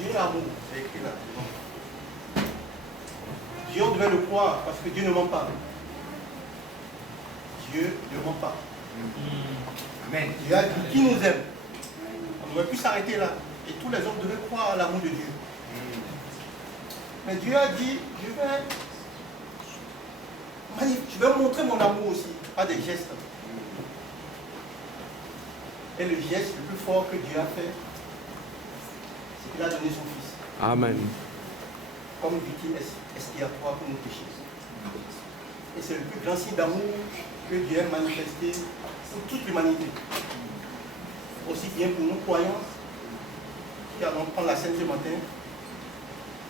Dieu est amour, c'est écrit là. Dieu, on devait le croire parce que Dieu ne ment pas. Dieu ne ment pas. Amen. Dieu a dit qui nous aime. On aurait pu s'arrêter là. Et tous les hommes devaient croire à l'amour de Dieu. Mais Dieu a dit, je vais montrer mon amour aussi, par des gestes. Et le geste le plus fort que Dieu a fait, c'est qu'il a donné son Fils. Amen. Comme victime expiatoire pour nos péchés. Et c'est le plus grand signe d'amour que Dieu a manifesté pour toute l'humanité. Aussi bien pour nous croyants, qui allons prendre la scène ce matin,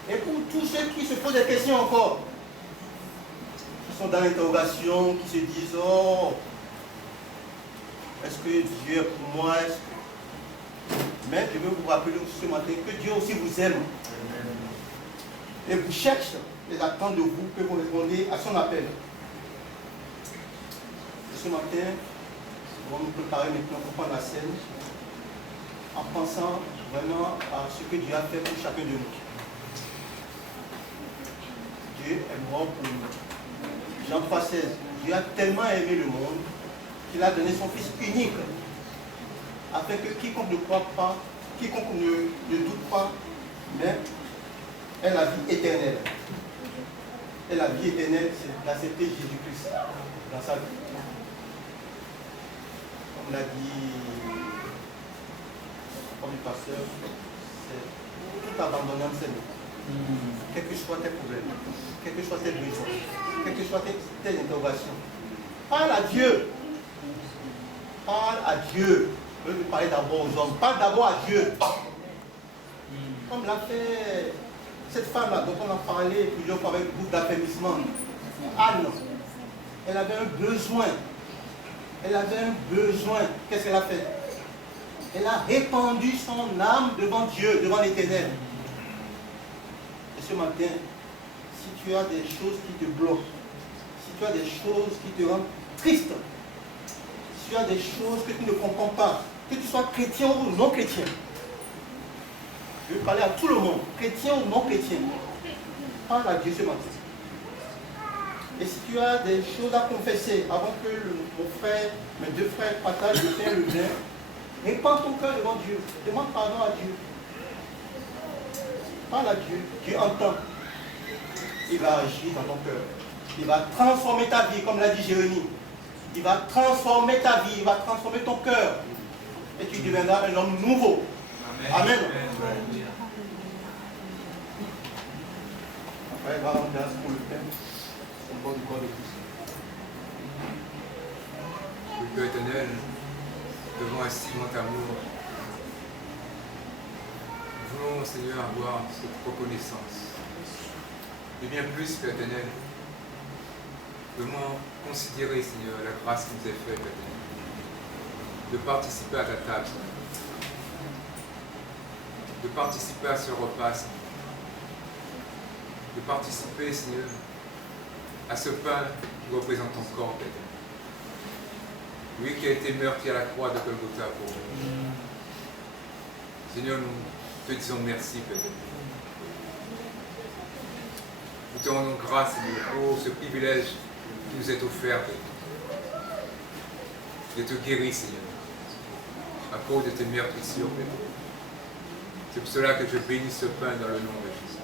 et pour tous ceux qui se posent des questions encore, qui sont dans l'interrogation, qui se disent, oh, est-ce que Dieu est pour moi? Mais je veux vous rappeler ce matin que Dieu aussi vous aime. Et vous cherche et attend de vous que vous répondiez à son appel. Et ce matin, nous allons nous préparer maintenant pour prendre la scène en pensant vraiment à ce que Dieu a fait pour chacun de nous. Dieu est mort pour nous. Jean 3,16. Dieu a tellement aimé le monde qu'il a donné son Fils unique afin que quiconque ne croit pas, quiconque ne doute pas, mais ait la vie éternelle. Et la vie éternelle, c'est d'accepter Jésus-Christ dans sa vie. Comme l'a dit comme le pasteur, c'est tout abandonner en scène. Quels que soient tes problèmes, quels que soient tes besoins, quelles que soient tes interrogations. Parle à Dieu. Parle à Dieu. Je veux parler d'abord aux hommes. Parle d'abord à Dieu. Comme l'a fait cette femme-là, dont on a parlé plusieurs fois avec le groupe d'affermissement. Anne, elle avait un besoin. Elle avait un besoin. Qu'est-ce qu'elle a fait? Elle a répandu son âme devant Dieu, devant l'Éternel. Et ce matin, si tu as des choses qui te bloquent, si tu as des choses qui te rendent triste, si tu as des choses que tu ne comprends pas, que tu sois chrétien ou non chrétien, je veux parler à tout le monde, chrétien ou non chrétien, parle à Dieu ce matin. Et si tu as des choses à confesser avant que mon frère, mes deux frères partagent le pain et le vin, répands ton cœur devant Dieu, demande pardon à Dieu. Parle à Dieu, Dieu entend. Il va agir dans ton cœur. Il va transformer ta vie, comme l'a dit Jérémie. Il va transformer ta vie, il va transformer ton cœur. Et tu deviendras un homme nouveau. Amen. Amen. Après, il va rendre grâce pour le pain. C'est le bon du corps de Christ. Le Père éternel, devant un si grand amour, nous voulons, Seigneur, avoir cette reconnaissance. Et bien plus, Père éternel, comment considérer, Seigneur, la grâce qui nous est faite, Père éternel, de participer à ta table, de participer à ce repas, Seigneur, de participer, Seigneur, à ce pain qui représente ton corps, Père éternel. Lui qui a été meurtri à la croix de Golgotha pour nous. Seigneur, nous te disons merci, Père. Nous te rendons grâce, Seigneur, pour ce privilège qui nous est offert, Père. De te guérir, Seigneur, à cause de tes meurtrissures, Père. C'est pour cela que je bénis ce pain dans le nom de Jésus.